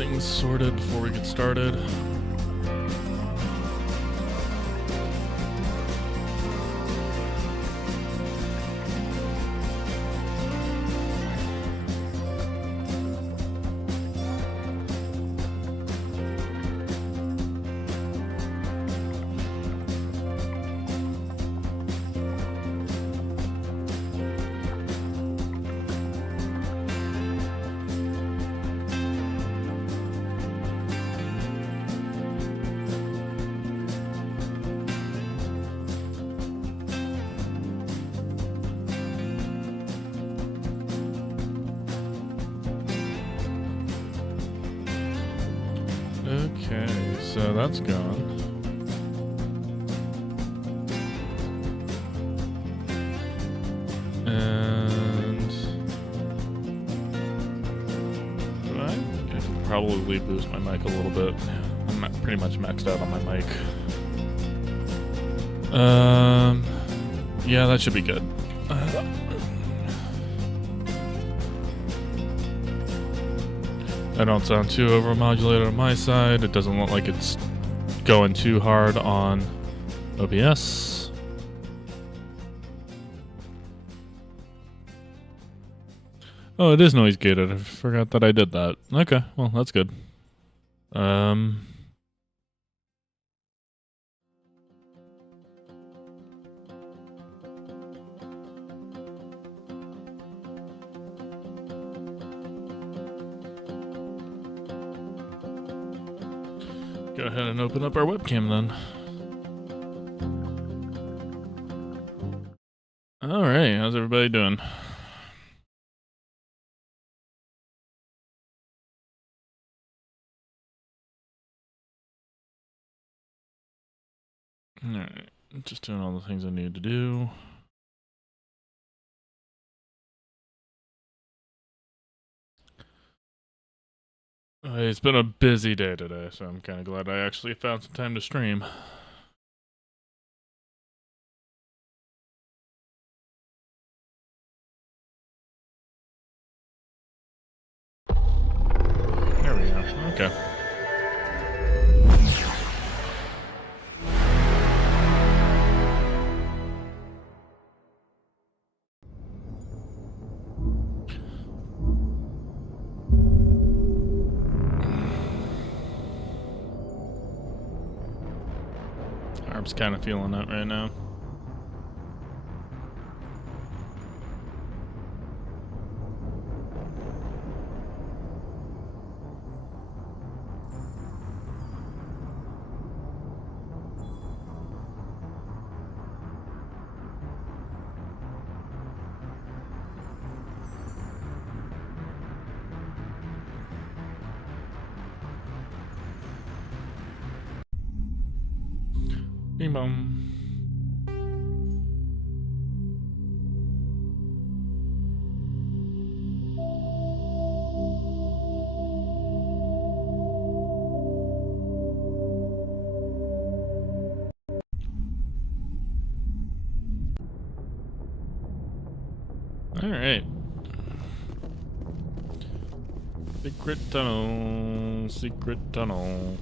things sorted before we get started. Okay, so that's gone. And I could probably boost my mic a little bit. I'm pretty much maxed out on my mic. Yeah, that should be good. I don't sound too overmodulated on my side. It doesn't look like it's going too hard on OBS. Oh, it is noise gated. I forgot that I did that. Okay, well, that's good. Go ahead and open up our webcam then. Alright, how's everybody doing? Alright, just doing all the things I need to do. It's been a busy day today, so I'm kind of glad I actually found some time to stream. There we go. Okay. Arb's kind of feeling that right now. Bing bong. All right. Secret tunnel. Secret tunnel.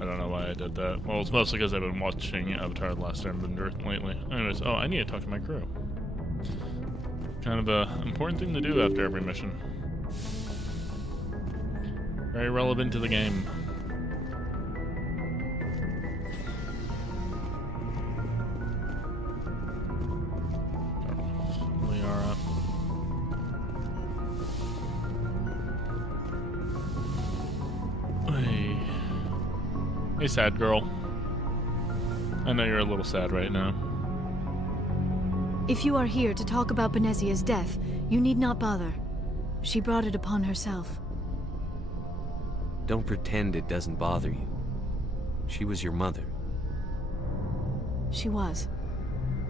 I don't know why I did that. Well, it's mostly because I've been watching Avatar: The Last Airbender lately. Anyways, oh, I need to talk to my crew. Kind of a important thing to do after every mission. Very relevant to the game. Liara. Hey, sad girl. I know you're a little sad right now. If you are here to talk about Benezia's death, you need not bother. She brought it upon herself. Don't pretend it doesn't bother you. She was your mother. She was.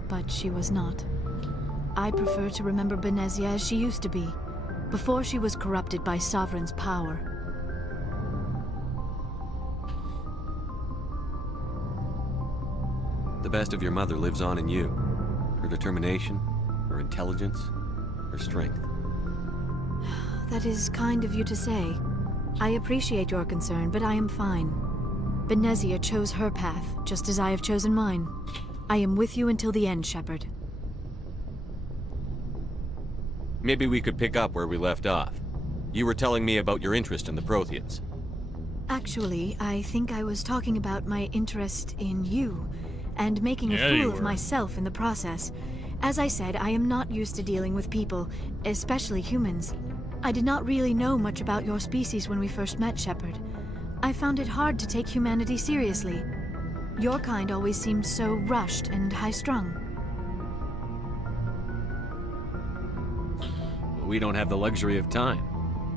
But she was not. I prefer to remember Benezia as she used to be, before she was corrupted by Sovereign's power. The best of your mother lives on in you. Her determination, her intelligence, her strength. That is kind of you to say. I appreciate your concern, but I am fine. Benezia chose her path, just as I have chosen mine. I am with you until the end, Shepard. Maybe we could pick up where we left off. You were telling me about your interest in the Protheans. Actually, I think I was talking about my interest in you, and making Yeah, a you fool of were. myself in the process. As I said, I am not used to dealing with people, especially humans. I did not really know much about your species when we first met, Shepard. I found it hard to take humanity seriously. Your kind always seemed so rushed and high-strung. We don't have the luxury of time.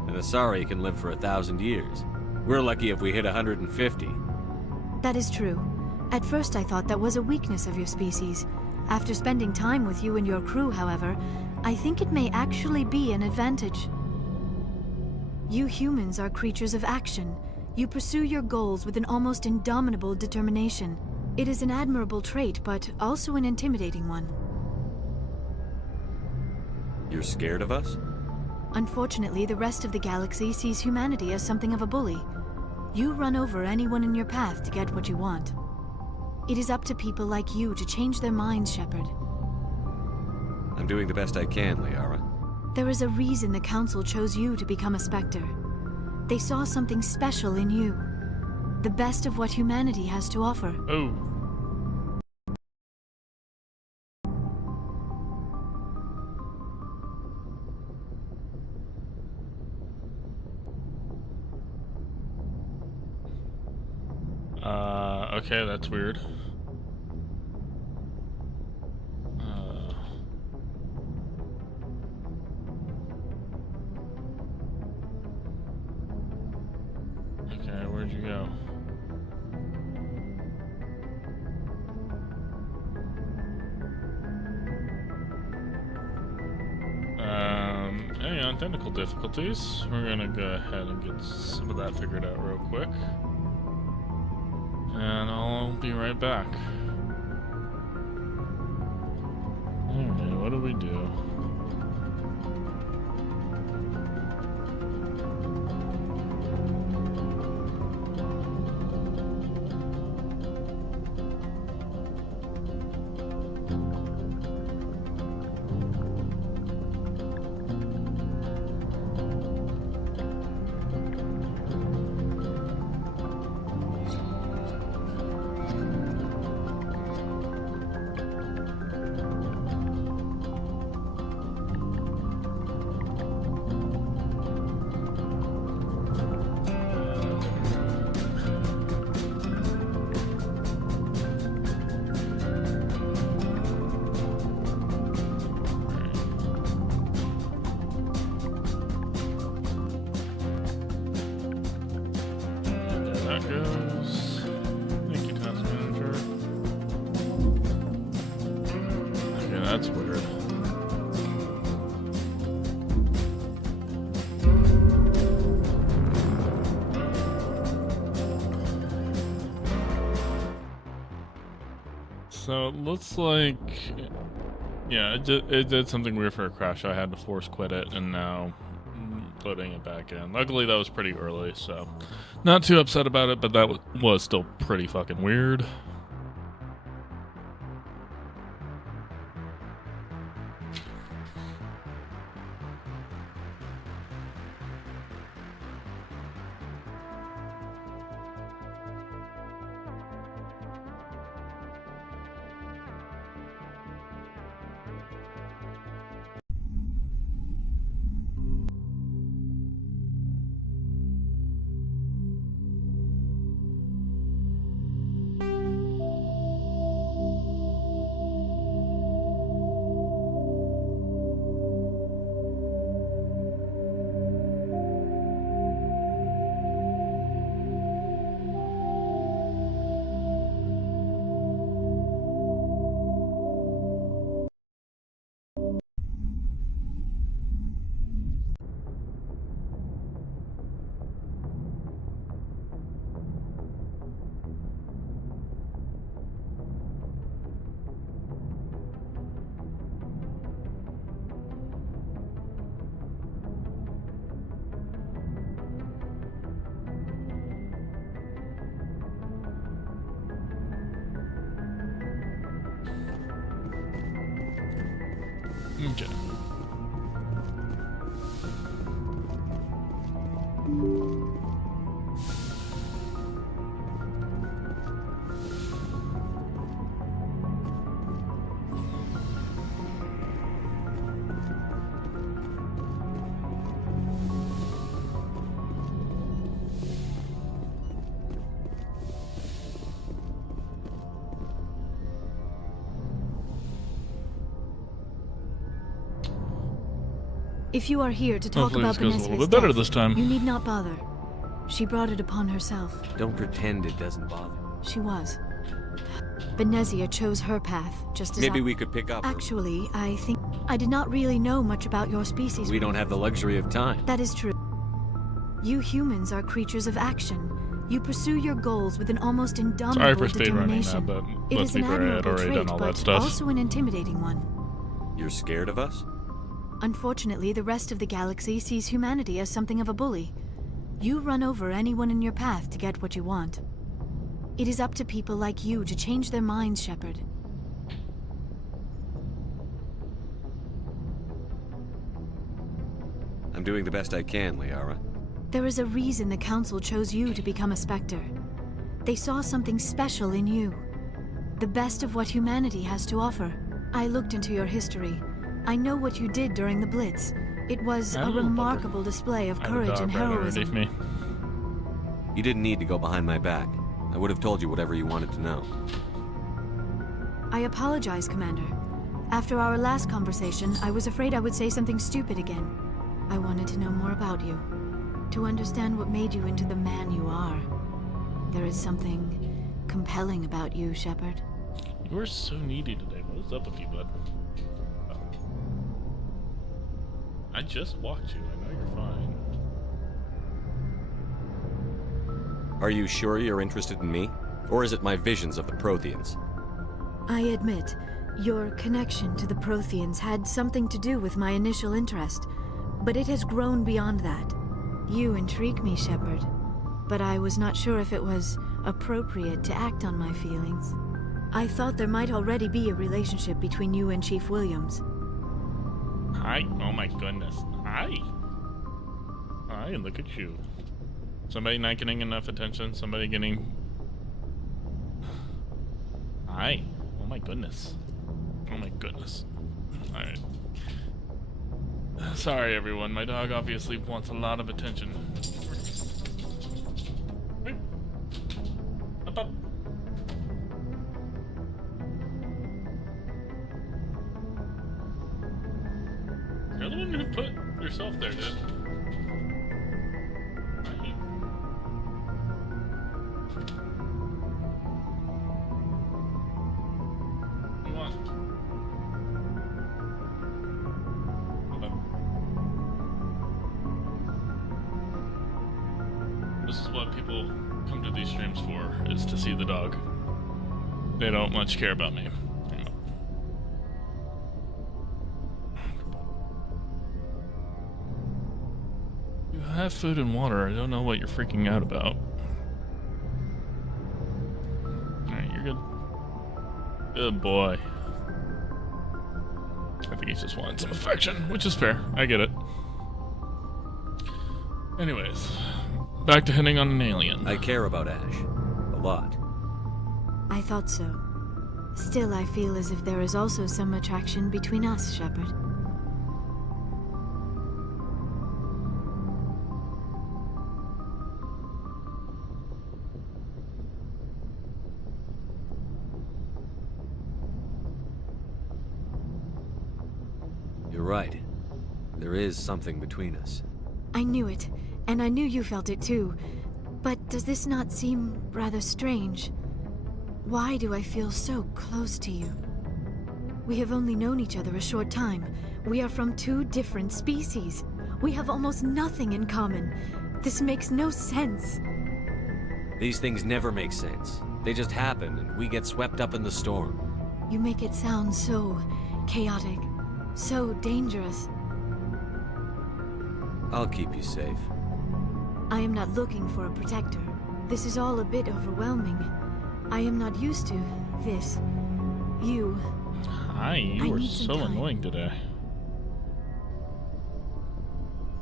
An Asari can live for 1,000 years. We're lucky if we hit 150. That is true. At first I thought that was a weakness of your species. After spending time with you and your crew, however, I think it may actually be an advantage. You humans are creatures of action. You pursue your goals with an almost indomitable determination. It is an admirable trait, but also an intimidating one. You're scared of us? Unfortunately, the rest of the galaxy sees humanity as something of a bully. You run over anyone in your path to get what you want. It is up to people like you to change their minds, Shepard. I'm doing the best I can, Liara. There is a reason the Council chose you to become a Spectre. They saw something special in you. The best of what humanity has to offer. Oh. Okay, that's weird. Okay, where'd you go? Hang on, technical difficulties. We're gonna go ahead and get some of that figured out real quick. And I'll be right back. Alright, what do we do? There that goes. Thank you, task manager. Okay, that's weird. So it looks like, yeah, it did something weird for a crash. I had to force quit it, and now putting it back in. Luckily, that was pretty early, so not too upset about it, but that was still pretty fucking weird. If you are here to talk Hopefully about this goes a Benesia's little bit better death, this time. you need not bother. She brought it upon herself. Don't pretend it doesn't bother. She was. Benesia chose her path, just as Maybe we could pick up. Actually, I think I did not really know much about your species. We don't have the luxury of time. That is true. You humans are creatures of action. You pursue your goals with an almost indomitable Sorry for speed running that, determination. but It let's is be an fair, I had admirable already trait, done all that but stuff. also an intimidating one. You're scared of us? Unfortunately, the rest of the galaxy sees humanity as something of a bully. You run over anyone in your path to get what you want. It is up to people like you to change their minds, Shepard. I'm doing the best I can, Liara. There is a reason the Council chose you to become a Spectre. They saw something special in you. The best of what humanity has to offer. I looked into your history. I know what you did during the Blitz. It was a remarkable display of courage and heroism. Me. You didn't need to go behind my back. I would have told you whatever you wanted to know. I apologize, Commander. After our last conversation, I was afraid I would say something stupid again. I wanted to know more about you. To understand what made you into the man you are. There is something compelling about you, Shepard. You are so needy today. What is up with you, bud? I just walked you. I know you're fine. Are you sure you're interested in me? Or is it my visions of the Protheans? I admit, your connection to the Protheans had something to do with my initial interest, but it has grown beyond that. You intrigue me, Shepard, but I was not sure if it was appropriate to act on my feelings. I thought there might already be a relationship between you and Chief Williams. Hi. Oh my goodness. Hi. Hi, look at you. Somebody not getting enough attention, somebody getting... Hi. Oh my goodness. Oh my goodness. Alright. Sorry everyone, my dog obviously wants a lot of attention. Up, up. You're the one who put yourself there, dude. Come on. This is what people come to these streams for, is to see the dog. They don't much care about me. You have food and water. I don't know what you're freaking out about. Alright, you're good. Good boy. I think he's just wanting some affection, which is fair. I get it. Anyways, back to hitting on an alien. I care about Ash. A lot. I thought so. Still, I feel as if there is also some attraction between us, Shepard. You're right. There is something between us. I knew it, and I knew you felt it too. But does this not seem rather strange? Why do I feel so close to you? We have only known each other a short time. We are from two different species. We have almost nothing in common. This makes no sense. These things never make sense. They just happen, and we get swept up in the storm. You make it sound so chaotic, so dangerous. I'll keep you safe. I am not looking for a protector. This is all a bit overwhelming. I am not used to this. You... Hi, you were so annoying today.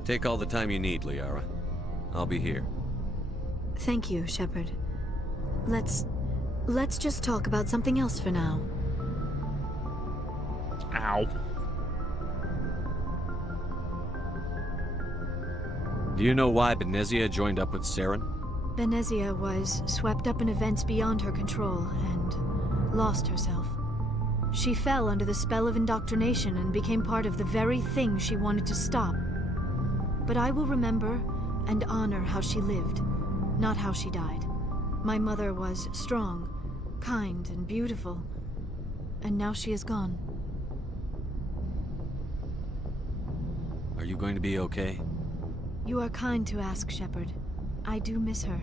Take all the time you need, Liara. I'll be here. Thank you, Shepard. Let's just talk about something else for now. Ow. Do you know why Benezia joined up with Saren? Benezia was swept up in events beyond her control and lost herself. She fell under the spell of indoctrination and became part of the very thing she wanted to stop. But I will remember and honor how she lived, not how she died. My mother was strong, kind, and beautiful, and now she is gone. Are you going to be okay? You are kind to ask, Shepard. I do miss her,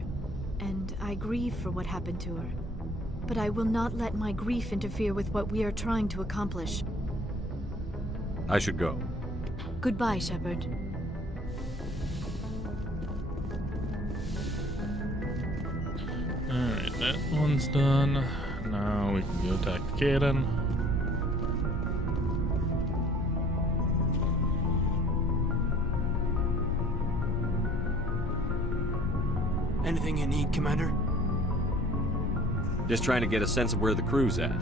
and I grieve for what happened to her. But I will not let my grief interfere with what we are trying to accomplish. I should go. Goodbye, Shepard. Alright, that one's done. Now we can go attack Kaden. Anything you need, Commander? Just trying to get a sense of where the crew's at.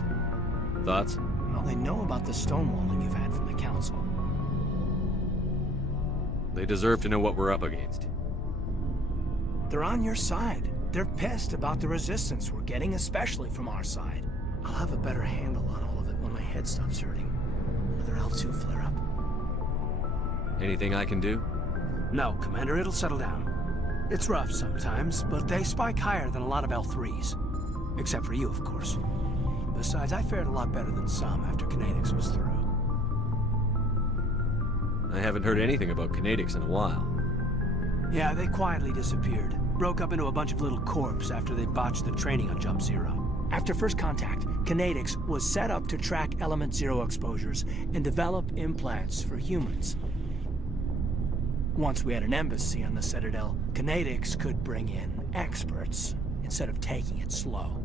Thoughts? Well, they know about the stonewalling you've had from the Council. They deserve to know what we're up against. They're on your side. They're pissed about the resistance we're getting, especially from our side. I'll have a better handle on all of it when my head stops hurting. Whether else will flare up. Anything I can do? No, Commander, it'll settle down. It's rough sometimes, but they spike higher than a lot of L3s. Except for you, of course. Besides, I fared a lot better than some after Kinetics was through. I haven't heard anything about Kinetics in a while. Yeah, they quietly disappeared. Broke up into a bunch of little corps after they botched the training on Jump Zero. After first contact, Kinetics was set up to track Element Zero exposures and develop implants for humans. Once we had an embassy on the Citadel, Kinetics could bring in experts instead of taking it slow.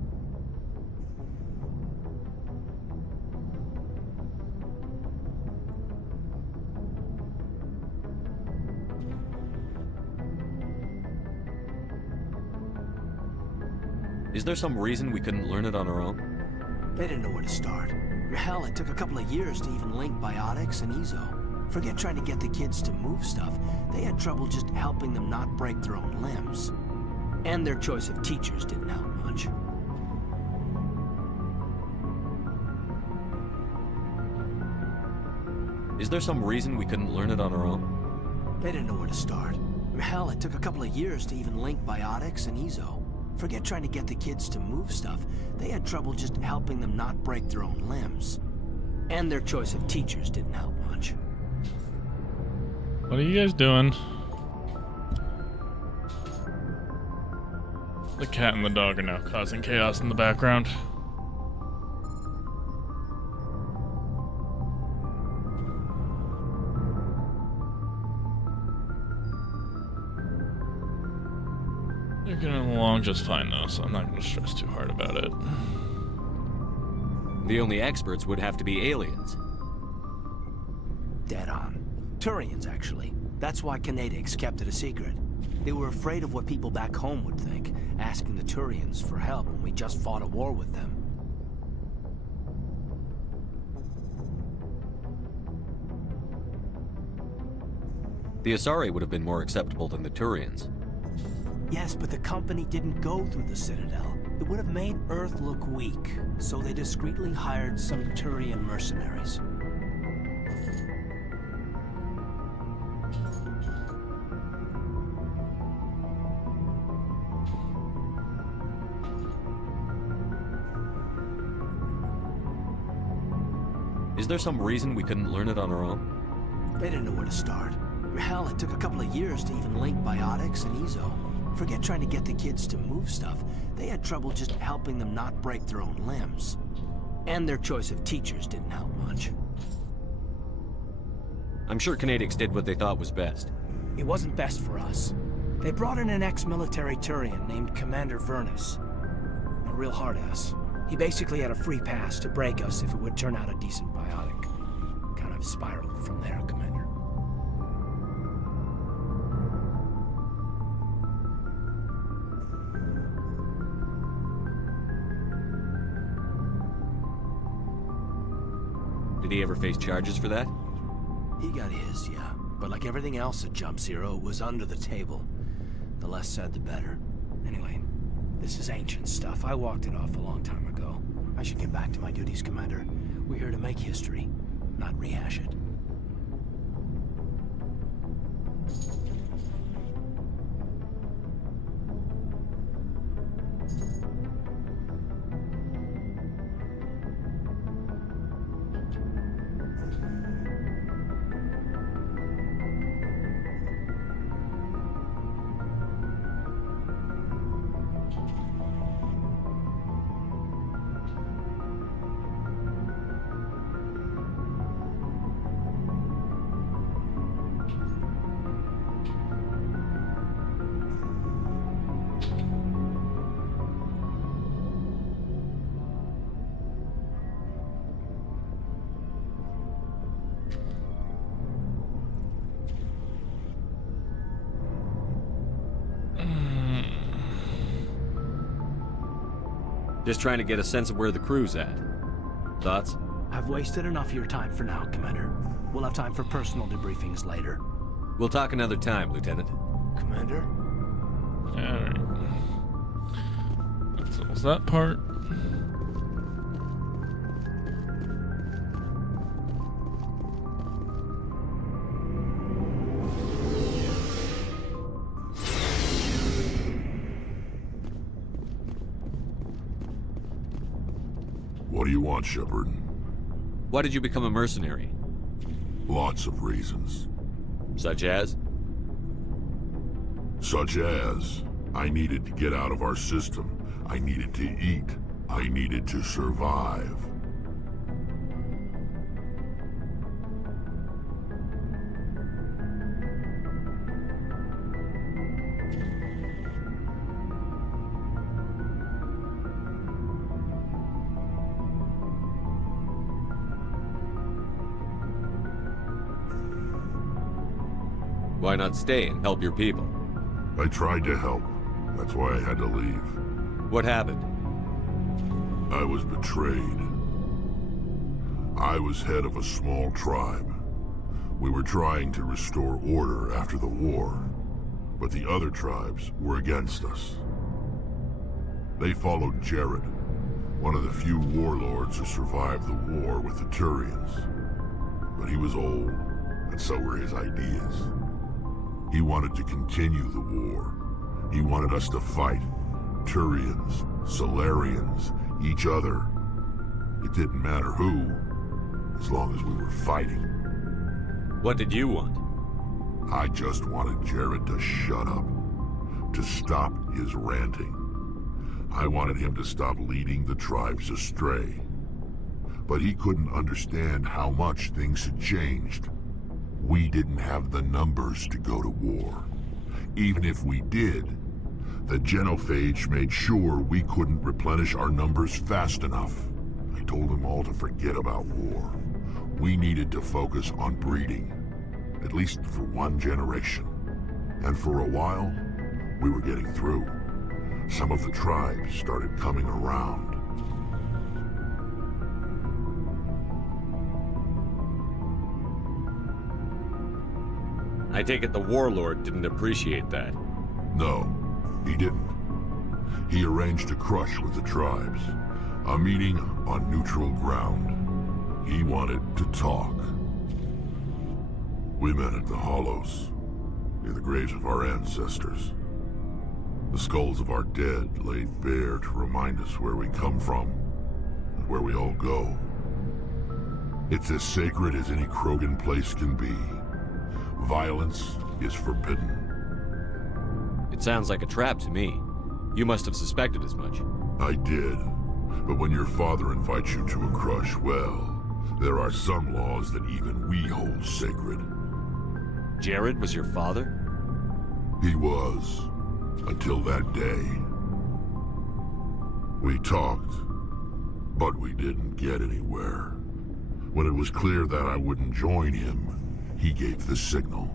Is there some reason we couldn't learn it on our own? They didn't know where to start. Hell, it took a couple of years to even link biotics and Ezo. Forget trying to get the kids to move stuff. They had trouble just helping them not break their own limbs. And their choice of teachers didn't help much. Is there some reason we couldn't learn it on our own? They didn't know where to start. Hell, it took a couple of years to even link biotics and Ezo. Forget trying to get the kids to move stuff. They had trouble just helping them not break their own limbs. And their choice of teachers didn't help much. What are you guys doing? The cat and the dog are now causing chaos in the background. They're getting along just fine though, so I'm not going to stress too hard about it. The only experts would have to be aliens. Dead on. Turians, actually. That's why Kinetics kept it a secret. They were afraid of what people back home would think, asking the Turians for help when we just fought a war with them. The Asari would have been more acceptable than the Turians. Yes, but the company didn't go through the Citadel. It would have made Earth look weak, so they discreetly hired some Turian mercenaries. Is there some reason we couldn't learn it on our own? They didn't know where to start. Hell, it took a couple of years to even link biotics and Ezo. Forget trying to get the kids to move stuff. They had trouble just helping them not break their own limbs. And their choice of teachers didn't help much. I'm sure Kinetics did what they thought was best. It wasn't best for us. They brought in an ex-military Turian named Commander Vernus. A real hard-ass. He basically had a free pass to break us if it would turn out a decent biotic. Kind of spiraled from there, Commander. Did he ever face charges for that? He got his, yeah. But like everything else at Jump Zero, it was under the table. The less said, the better. Anyway, this is ancient stuff. I walked it off a long time ago. I should get back to my duties, Commander. We're here to make history, not rehash it. Just trying to get a sense of where the crew's at. Thoughts? I've wasted enough of your time for now, Commander. We'll have time for personal debriefings later. We'll talk another time, Lieutenant. Commander? Alright. That settles that part. What do you want, Shepard? Why did you become a mercenary? Lots of reasons. Such as? Such as, I needed to get out of our system. I needed to eat. I needed to survive. Why not stay and help your people? I tried to help. That's why I had to leave. What happened? I was betrayed. I was head of a small tribe. We were trying to restore order after the war, but the other tribes were against us. They followed Jared, one of the few warlords who survived the war with the Turians. But he was old, and so were his ideas. He wanted to continue the war. He wanted us to fight. Turians, Solarians, each other. It didn't matter who, as long as we were fighting. What did you want? I just wanted Jared to shut up, to stop his ranting. I wanted him to stop leading the tribes astray. But he couldn't understand how much things had changed. We didn't have the numbers to go to war. Even if we did, the genophage made sure we couldn't replenish our numbers fast enough. I told them all to forget about war. We needed to focus on breeding, at least for one generation. And for a while, we were getting through. Some of the tribes started coming around. I take it the warlord didn't appreciate that. No, he didn't. He arranged a crush with the tribes. A meeting on neutral ground. He wanted to talk. We met at the Hollows, near the graves of our ancestors. The skulls of our dead laid bare to remind us where we come from, and where we all go. It's as sacred as any Krogan place can be. Violence is forbidden. It sounds like a trap to me. You must have suspected as much. I did. But when your father invites you to a crush, well, there are some laws that even we hold sacred. Jared was your father? He was. Until that day. We talked, but we didn't get anywhere. When it was clear that I wouldn't join him, he gave the signal.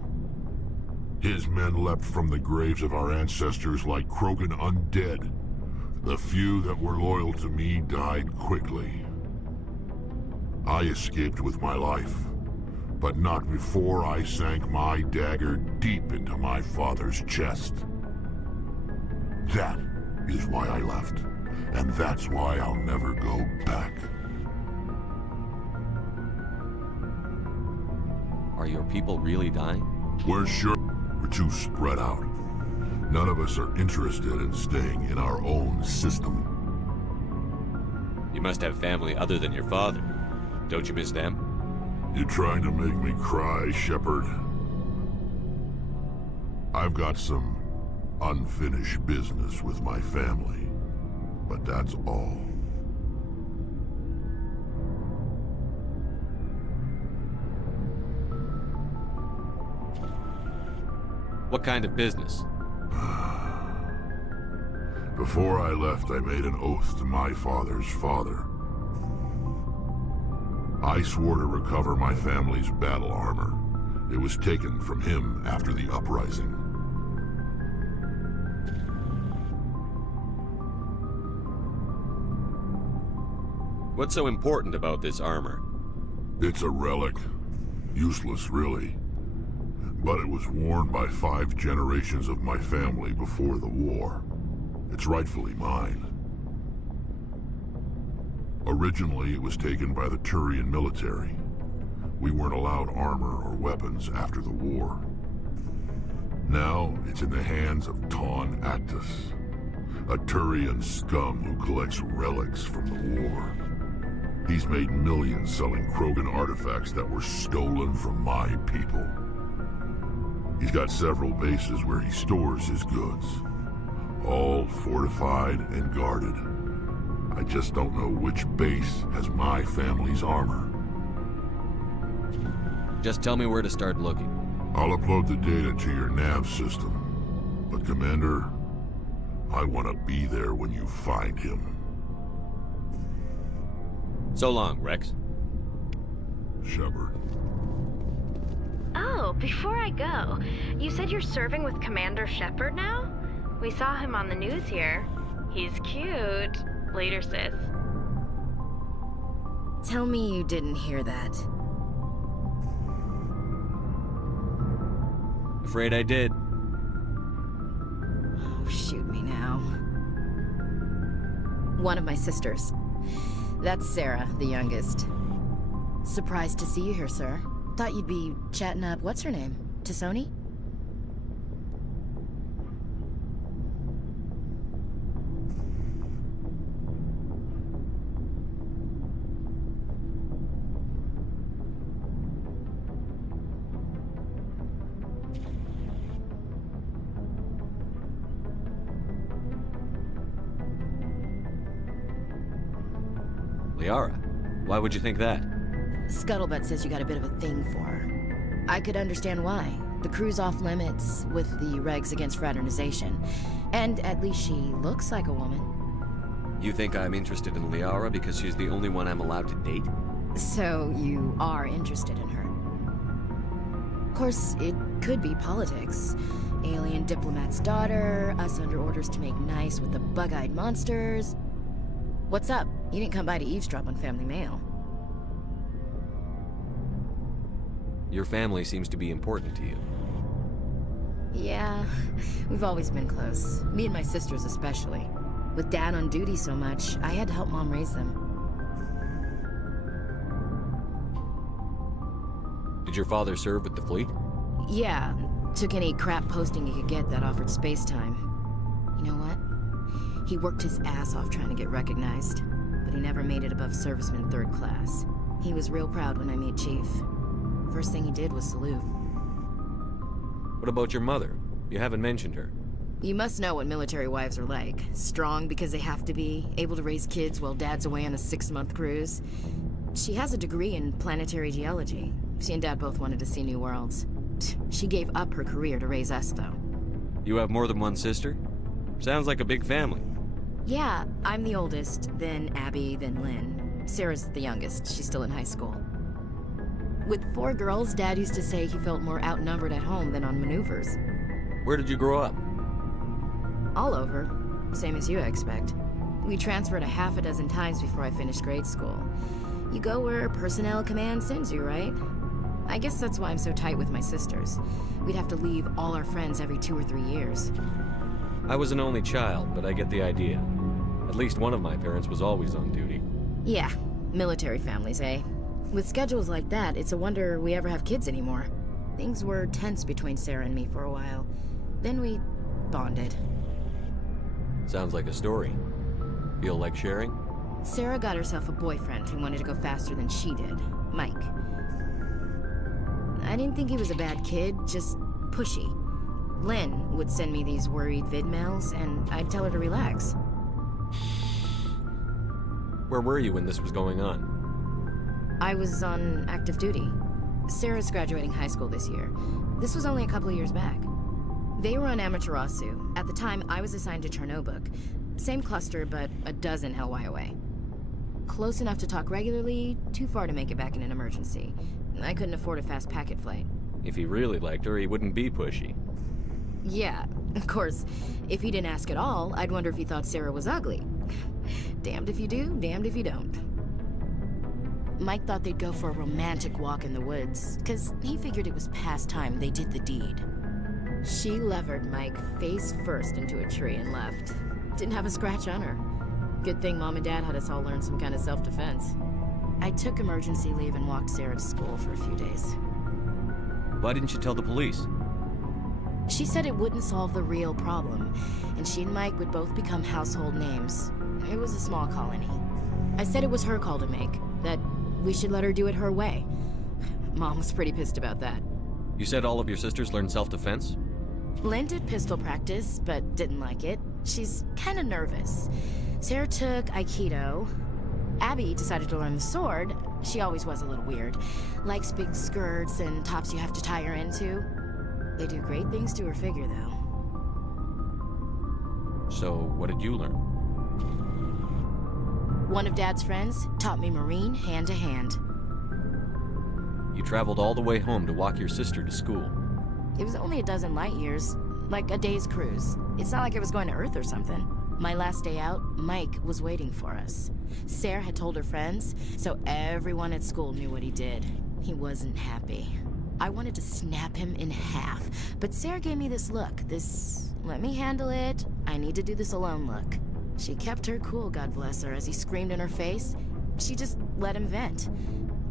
His men leapt from the graves of our ancestors like Krogan undead. The few that were loyal to me died quickly. I escaped with my life, but not before I sank my dagger deep into my father's chest. That is why I left, and that's why I'll never go back. Are your people really dying? We're sure we're too spread out. None of us are interested in staying in our own system. You must have family other than your father. Don't you miss them? You trying to make me cry, Shepard? I've got some unfinished business with my family, but that's all. What kind of business? Before I left, I made an oath to my father's father. I swore to recover my family's battle armor. It was taken from him after the uprising. What's so important about this armor? It's a relic. Useless, really. But it was worn by 5 generations of my family before the war. It's rightfully mine. Originally, it was taken by the Turian military. We weren't allowed armor or weapons after the war. Now, it's in the hands of Ton Actus, a Turian scum who collects relics from the war. He's made millions selling Krogan artifacts that were stolen from my people. He's got several bases where he stores his goods, all fortified and guarded. I just don't know which base has my family's armor. Just tell me where to start looking. I'll upload the data to your nav system. But Commander, I want to be there when you find him. So long, Rex. Shepard. Oh, before I go, you said you're serving with Commander Shepard now? We saw him on the news here. He's cute. Later, sis. Tell me you didn't hear that. Afraid I did. Oh, shoot me now. One of my sisters. That's Sarah, the youngest. Surprised to see you here, sir. Thought you'd be chatting up, what's her name? T'Soni? Liara, why would you think that? Scuttlebutt says you got a bit of a thing for her. I could understand why. The crew's off limits with the regs against fraternization. And at least she looks like a woman. You think I'm interested in Liara because she's the only one I'm allowed to date? So you are interested in her. Of course, it could be politics. Alien diplomat's daughter, us under orders to make nice with the bug-eyed monsters. What's up? You didn't come by to eavesdrop on family mail. Your family seems to be important to you. Yeah, we've always been close. Me and my sisters especially. With Dad on duty so much, I had to help Mom raise them. Did your father serve with the fleet? Yeah, took any crap posting he could get that offered space time. You know what? He worked his ass off trying to get recognized, but he never made it above serviceman 3rd class. He was real proud when I met Chief. First thing he did was salute. What about your mother? You haven't mentioned her. You must know what military wives are like. Strong because they have to be, able to raise kids while Dad's away on a 6-month cruise. She has a degree in planetary geology. She and Dad both wanted to see new worlds. She gave up her career to raise us, though. You have more than one sister? Sounds like a big family. Yeah, I'm the oldest, then Abby, then Lynn. Sarah's the youngest. She's still in high school. With 4 girls, Dad used to say he felt more outnumbered at home than on maneuvers. Where did you grow up? All over. Same as you, I expect. We transferred a half a dozen times before I finished grade school. You go where personnel command sends you, right? I guess that's why I'm so tight with my sisters. We'd have to leave all our friends every 2 or 3 years. I was an only child, but I get the idea. At least one of my parents was always on duty. Yeah, military families, eh? With schedules like that, it's a wonder we ever have kids anymore. Things were tense between Sarah and me for a while. Then we bonded. Sounds like a story. Feel like sharing? Sarah got herself a boyfriend who wanted to go faster than she did, Mike. I didn't think he was a bad kid, just pushy. Lynn would send me these worried vid mails, and I'd tell her to relax. Where were you when this was going on? I was on active duty. Sarah's graduating high school this year. This was only a couple of years back. They were on Amaterasu. At the time, I was assigned to Chernobog. Same cluster, but a dozen LY away. Close enough to talk regularly, too far to make it back in an emergency. I couldn't afford a fast packet flight. If he really liked her, he wouldn't be pushy. Yeah, of course. If he didn't ask at all, I'd wonder if he thought Sarah was ugly. Damned if you do, damned if you don't. Mike thought they'd go for a romantic walk in the woods, because he figured it was past time they did the deed. She levered Mike face first into a tree and left. Didn't have a scratch on her. Good thing Mom and Dad had us all learn some kind of self-defense. I took emergency leave and walked Sarah to school for a few days. Why didn't you tell the police? She said it wouldn't solve the real problem, and she and Mike would both become household names. It was a small colony. I said it was her call to make, that we should let her do it her way. Mom was pretty pissed about that. You said all of your sisters learned self-defense? Lynn did pistol practice, but didn't like it. She's kind of nervous. Sarah took Aikido. Abby decided to learn the sword. She always was a little weird. Likes big skirts and tops you have to tie her into. They do great things to her figure, though. So, what did you learn? One of Dad's friends taught me Marine hand to hand. You traveled all the way home to walk your sister to school. It was only a dozen light years, like a day's cruise. It's not like I was going to Earth or something. My last day out, Mike was waiting for us. Sarah had told her friends, so everyone at school knew what he did. He wasn't happy. I wanted to snap him in half, but Sarah gave me this look, this let me handle it, I need to do this alone look. She kept her cool, God bless her, as he screamed in her face. She just let him vent.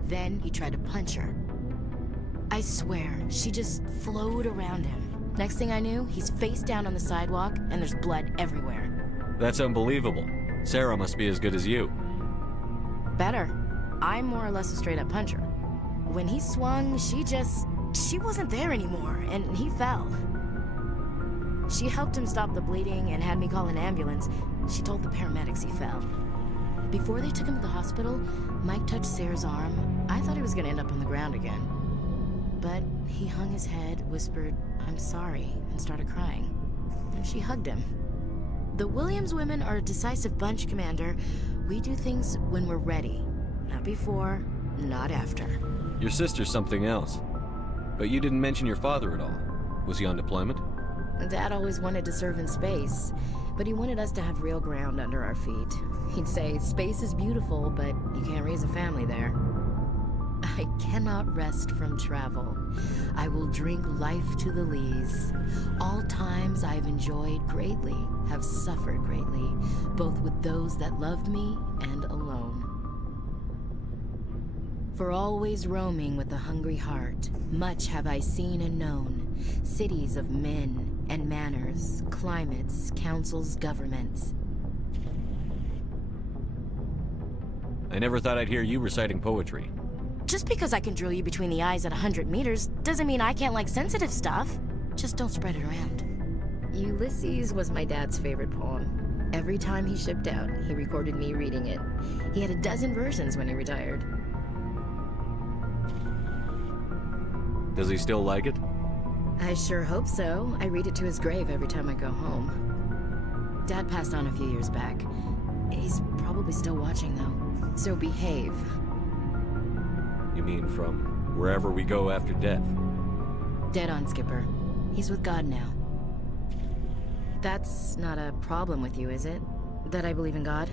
Then he tried to punch her. I swear, she just flowed around him. Next thing I knew, he's face down on the sidewalk, and there's blood everywhere. That's unbelievable. Sarah must be as good as you. Better. I'm more or less a straight-up puncher. When he swung, she wasn't there anymore, and he fell. She helped him stop the bleeding and had me call an ambulance. She told the paramedics he fell. Before they took him to the hospital, Mike touched Sarah's arm. I thought he was gonna end up on the ground again. But he hung his head, whispered, "I'm sorry," and started crying. And she hugged him. The Williams women are a decisive bunch, Commander. We do things when we're ready. Not before, not after. Your sister's something else. But you didn't mention your father at all. Was he on deployment? Dad always wanted to serve in space, but he wanted us to have real ground under our feet. He'd say, space is beautiful, but you can't raise a family there. I cannot rest from travel. I will drink life to the lees. All times I've enjoyed greatly, have suffered greatly, both with those that loved me and alone. For always roaming with a hungry heart, much have I seen and known, cities of men and manners, climates, councils, governments. I never thought I'd hear you reciting poetry. Just because I can drill you between the eyes at 100 meters doesn't mean I can't like sensitive stuff. Just don't spread it around. Ulysses was my dad's favorite poem. Every time he shipped out, he recorded me reading it. He had a dozen versions when he retired. Does he still like it? I sure hope so. I read it to his grave every time I go home. Dad passed on a few years back. He's probably still watching, though. So behave. You mean from wherever we go after death? Dead on, Skipper. He's with God now. That's not a problem with you, is it? That I believe in God?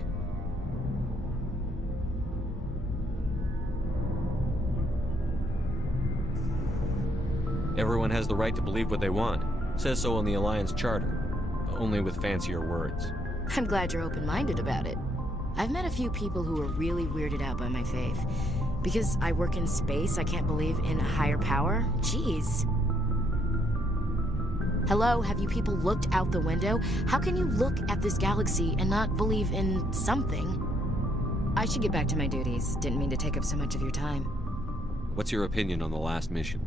Everyone has the right to believe what they want. Says so in the Alliance Charter. Only with fancier words. I'm glad you're open-minded about it. I've met a few people who are really weirded out by my faith. Because I work in space, I can't believe in a higher power? Jeez. Hello, have you people looked out the window? How can you look at this galaxy and not believe in something? I should get back to my duties. Didn't mean to take up so much of your time. What's your opinion on the last mission?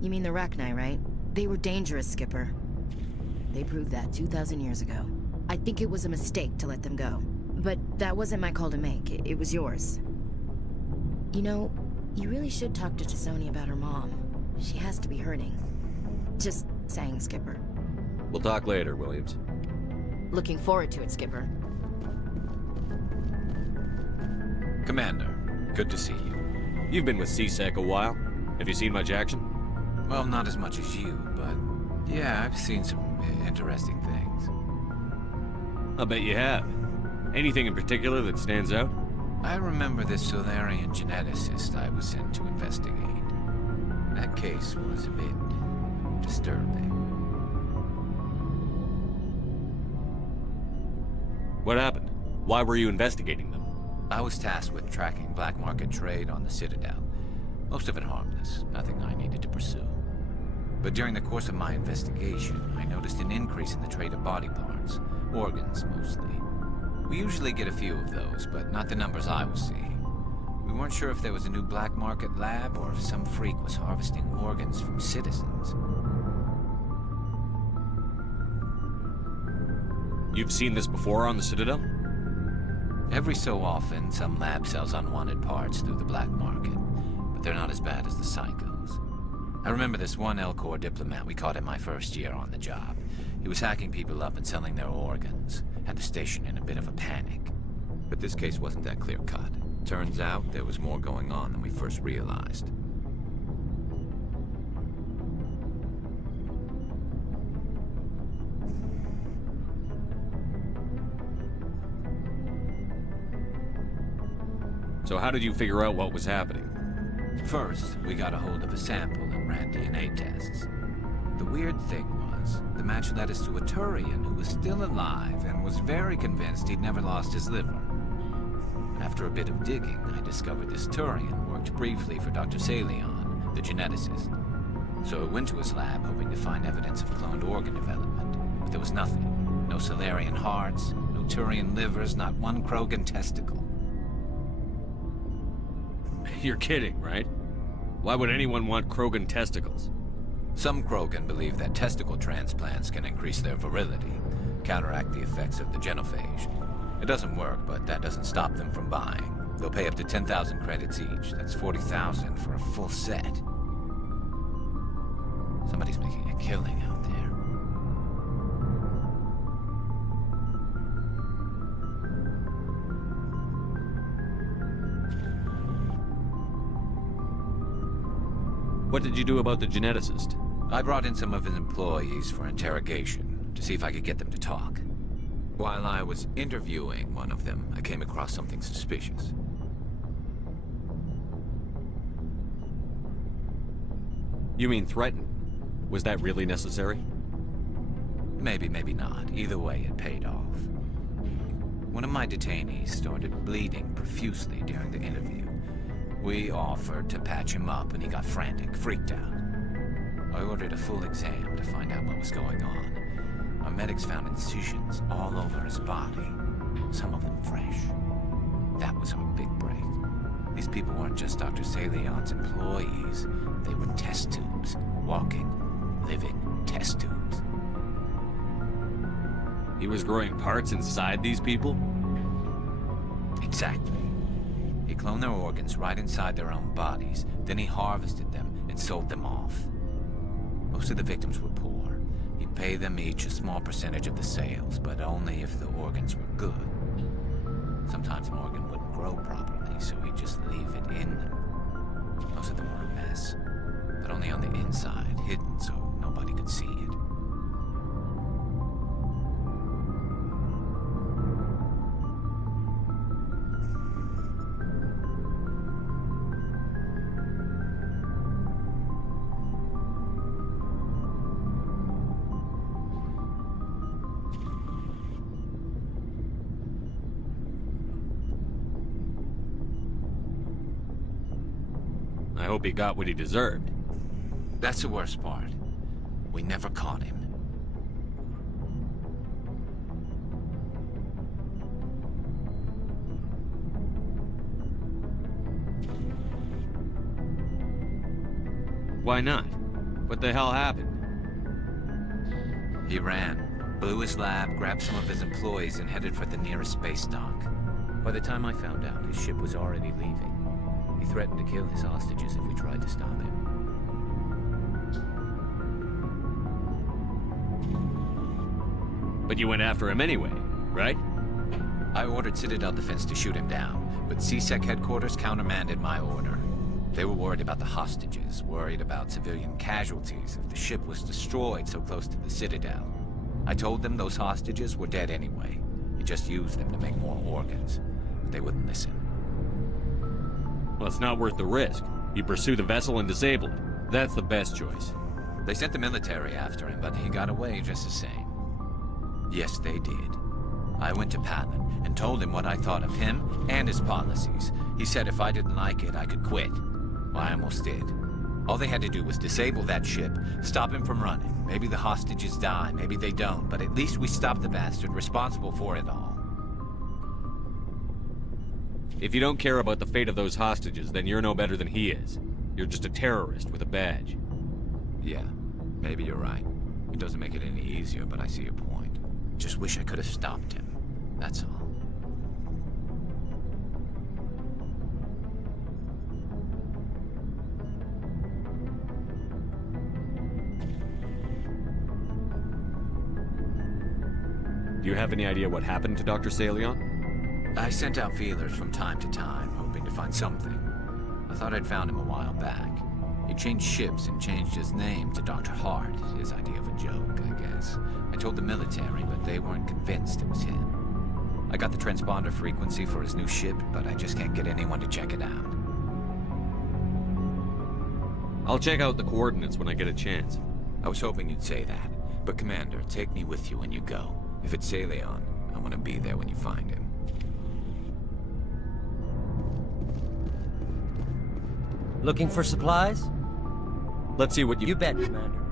You mean the Rachni, right? They were dangerous, Skipper. They proved that 2,000 years ago. I think it was a mistake to let them go. But that wasn't my call to make. It was yours. You know, you really should talk to T'Soni about her mom. She has to be hurting. Just saying, Skipper. We'll talk later, Williams. Looking forward to it, Skipper. Commander, good to see you. You've been with CSEC a while. Have you seen much action? Well, not as much as you, but yeah, I've seen some interesting things. I bet you have. Anything in particular that stands out? I remember this Solarian geneticist I was sent to investigate. That case was a bit disturbing. What happened? Why were you investigating them? I was tasked with tracking black market trade on the Citadel. Most of it harmless, nothing I needed to pursue. But during the course of my investigation, I noticed an increase in the trade of body parts, organs mostly. We usually get a few of those, but not the numbers I was seeing. We weren't sure if there was a new black market lab or if some freak was harvesting organs from citizens. You've seen this before on the Citadel? Every so often, some lab sells unwanted parts through the black market, but they're not as bad as the psychos. I remember this one L-Corps diplomat we caught in my first year on the job. He was hacking people up and selling their organs. Had the station in a bit of a panic. But this case wasn't that clear-cut. Turns out there was more going on than we first realized. So how did you figure out what was happening? First, we got a hold of a sample and ran DNA tests. The weird thing was, the match led us to a Turian who was still alive and was very convinced he'd never lost his liver. After a bit of digging, I discovered this Turian worked briefly for Dr. Salion, the geneticist. So I went to his lab hoping to find evidence of cloned organ development, but there was nothing. No Solarian hearts, no Turian livers, not one Krogan testicle. You're kidding, right? Why would anyone want Krogan testicles? Some Krogan believe that testicle transplants can increase their virility, counteract the effects of the genophage. It doesn't work, but that doesn't stop them from buying. They'll pay up to 10,000 credits each. That's 40,000 for a full set. Somebody's making a killing out there. What did you do about the geneticist? I brought in some of his employees for interrogation, to see if I could get them to talk. While I was interviewing one of them, I came across something suspicious. You mean threaten? Was that really necessary? Maybe, maybe not. Either way, it paid off. One of my detainees started bleeding profusely during the interview. We offered to patch him up, and he got frantic, freaked out. I ordered a full exam to find out what was going on. Our medics found incisions all over his body, some of them fresh. That was our big break. These people weren't just Dr. Salion's employees. They were test tubes. Walking, living test tubes. He was growing parts inside these people? Exactly. He cloned their organs right inside their own bodies. Then he harvested them and sold them off. Most of the victims were poor. He'd pay them each a small percentage of the sales, but only if the organs were good. Sometimes an organ wouldn't grow properly, so he'd just leave it in them. Most of them were a mess, but only on the inside, hidden so nobody could see it. he got what he deserved. That's the worst part. We never caught him. Why not? What the hell happened? He ran, blew his lab, grabbed some of his employees, and headed for the nearest space dock. By the time I found out, his ship was already leaving. He threatened to kill his hostages if we tried to stop him. But you went after him anyway, right? I ordered Citadel Defense to shoot him down, but CSEC headquarters countermanded my order. They were worried about the hostages, worried about civilian casualties if the ship was destroyed so close to the Citadel. I told them those hostages were dead anyway. He just used them to make more organs. But they wouldn't listen. Well, it's not worth the risk. You pursue the vessel and disable it. That's the best choice. They sent the military after him, but he got away just the same. Yes, they did. I went to Palin and told him what I thought of him and his policies. He said if I didn't like it, I could quit. Well, I almost did. All they had to do was disable that ship, stop him from running. Maybe the hostages die, maybe they don't, but at least we stopped the bastard responsible for it all. If you don't care about the fate of those hostages, then you're no better than he is. You're just a terrorist with a badge. Yeah, maybe you're right. It doesn't make it any easier, but I see your point. Just wish I could have stopped him. That's all. Do you have any idea what happened to Dr. Salion? I sent out feelers from time to time, hoping to find something. I thought I'd found him a while back. He changed ships and changed his name to Dr. Hart, his idea of a joke, I guess. I told the military, but they weren't convinced it was him. I got the transponder frequency for his new ship, but I just can't get anyone to check it out. I'll check out the coordinates when I get a chance. I was hoping you'd say that. But Commander, take me with you when you go. If it's Salion, I want to be there when you find him. Looking for supplies? Let's see what You bet, Commander.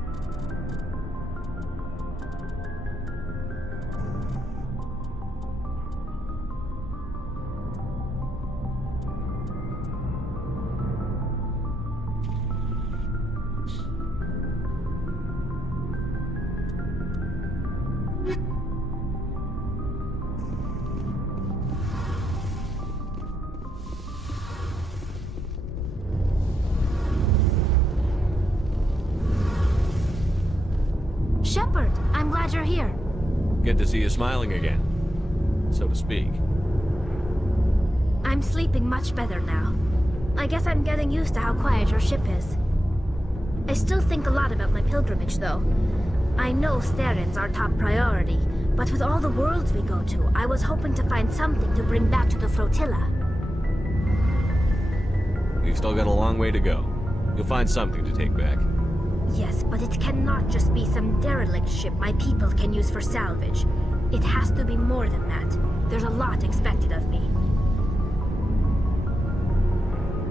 Shepard, I'm glad you're here. Good to see you smiling again, so to speak. I'm sleeping much better now. I guess I'm getting used to how quiet your ship is. I still think a lot about my pilgrimage, though. I know Theron's our top priority, but with all the worlds we go to, I was hoping to find something to bring back to the flotilla. We've still got a long way to go. You'll find something to take back. Yes, but it cannot just be some derelict ship my people can use for salvage. It has to be more than that. There's a lot expected of me.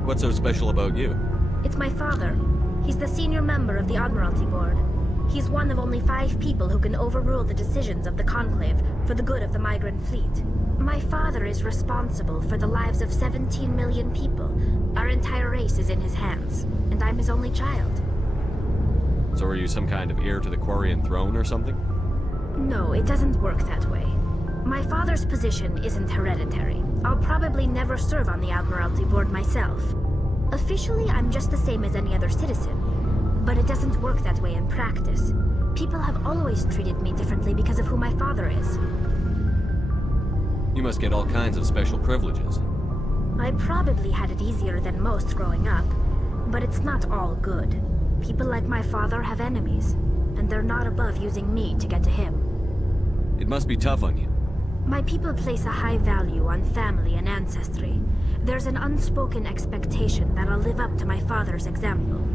What's so special about you? It's my father. He's the senior member of the Admiralty Board. He's one of only 5 people who can overrule the decisions of the Conclave for the good of the migrant fleet. My father is responsible for the lives of 17 million people. Our entire race is in his hands, and I'm his only child. So are you some kind of heir to the Quarian throne or something? No, it doesn't work that way. My father's position isn't hereditary. I'll probably never serve on the Admiralty Board myself. Officially, I'm just the same as any other citizen. But it doesn't work that way in practice. People have always treated me differently because of who my father is. You must get all kinds of special privileges. I probably had it easier than most growing up, but it's not all good. People like my father have enemies, and they're not above using me to get to him. It must be tough on you. My people place a high value on family and ancestry. There's an unspoken expectation that I'll live up to my father's example.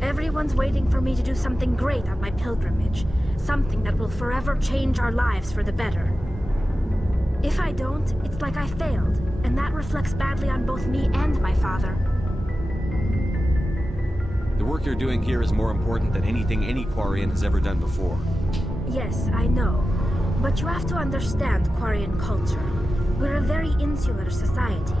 Everyone's waiting for me to do something great on my pilgrimage, something that will forever change our lives for the better. If I don't, it's like I failed, and that reflects badly on both me and my father. The work you're doing here is more important than anything any Quarian has ever done before. Yes, I know. But you have to understand Quarian culture. We're a very insular society.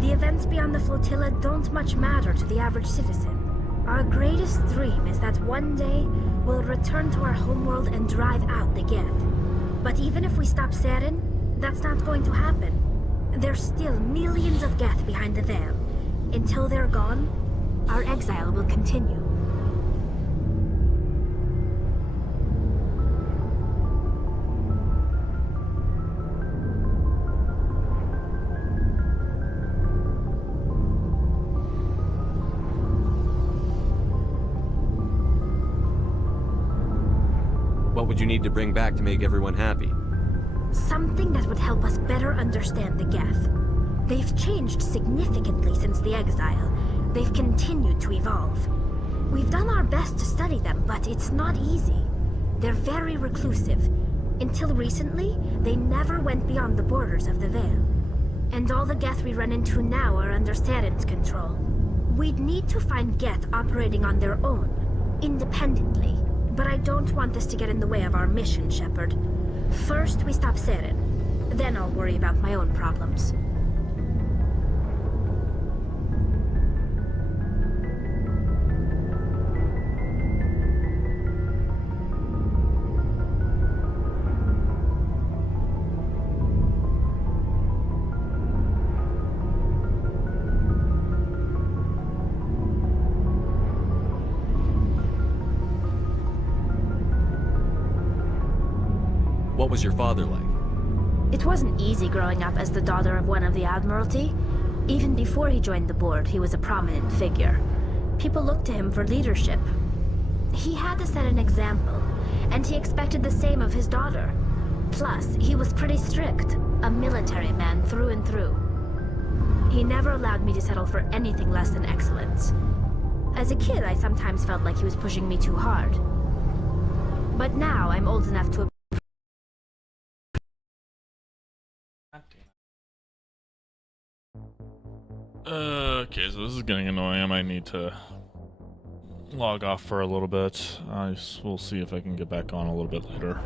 The events beyond the flotilla don't much matter to the average citizen. Our greatest dream is that one day we'll return to our homeworld and drive out the Geth. But even if we stop Saren, that's not going to happen. There's still millions of Geth behind the veil. Until they're gone, our exile will continue. What would you need to bring back to make everyone happy? Something that would help us better understand the Geth. They've changed significantly since the exile. They've continued to evolve. We've done our best to study them, but it's not easy. They're very reclusive. Until recently, they never went beyond the borders of the Veil. And all the Geth we run into now are under Saren's control. We'd need to find Geth operating on their own, independently. But I don't want this to get in the way of our mission, Shepard. First, we stop Saren. Then I'll worry about my own problems. What was your father like? It wasn't easy growing up as the daughter of one of the Admiralty. Even before he joined the board, he was a prominent figure. People looked to him for leadership. He had to set an example, and he expected the same of his daughter. Plus, he was pretty strict, a military man through and through. He never allowed me to settle for anything less than excellence. As a kid, I sometimes felt like he was pushing me too hard. But now I'm old enough to Okay, so this is getting annoying. I might need to log off for a little bit. We'll see if I can get back on a little bit later.